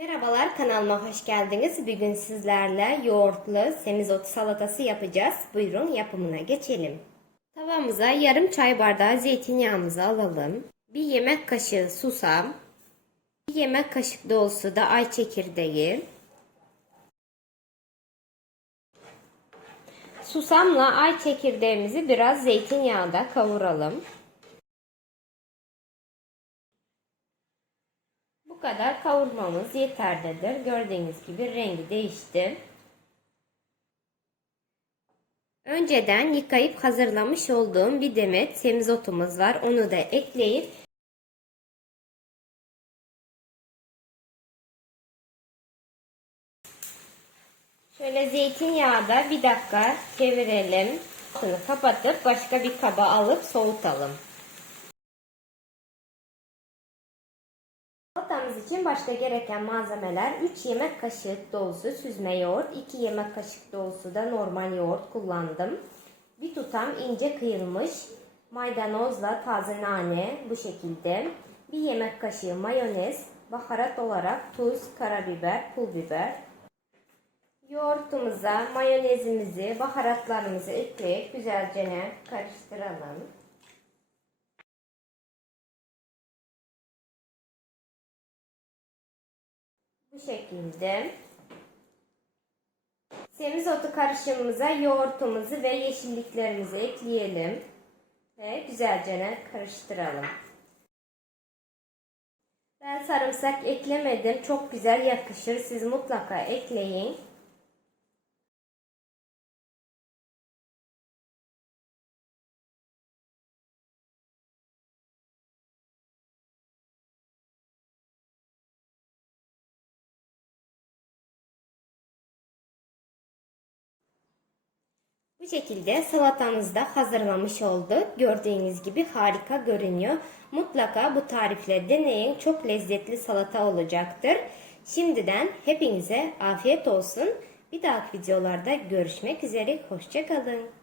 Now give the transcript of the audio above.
Merhabalar kanalıma hoş geldiniz. Bugün sizlerle yoğurtlu semizotu salatası yapacağız. Buyurun yapımına geçelim. Tavamıza yarım çay bardağı zeytinyağımızı alalım. Bir yemek kaşığı susam. Bir yemek kaşık dolusu da ay çekirdeği. Susamla ay çekirdeğimizi biraz zeytinyağında kavuralım. Bu kadar kavurmamız yeterlidir. Gördüğünüz gibi rengi değişti. Önceden yıkayıp hazırlamış olduğum bir demet semizotumuz var. Onu da ekleyip Şöyle zeytinyağı da bir dakika çevirelim. Altını kapatıp başka bir kaba alıp soğutalım. Salatamız için başta gereken malzemeler 3 yemek kaşığı dolusu süzme yoğurt, 2 yemek kaşık dolusu da normal yoğurt kullandım. Bir tutam ince kıyılmış maydanozla taze nane bu şekilde. Bir yemek kaşığı mayonez, baharat olarak tuz, karabiber, pul biber. Yoğurtumuza mayonezimizi, baharatlarımızı ekleyip güzelce karıştıralım. Bu şekilde. Semizotu karışımımıza yoğurtumuzu ve yeşilliklerimizi ekleyelim. Ve güzelce karıştıralım. Ben sarımsak eklemedim. Çok güzel yakışır. Siz mutlaka ekleyin. Bu şekilde salatamızı da hazırlamış olduk. Gördüğünüz gibi harika görünüyor. Mutlaka bu tarifle deneyin. Çok lezzetli salata olacaktır. Şimdiden hepinize afiyet olsun. Bir dahaki videolarda görüşmek üzere. Hoşçakalın.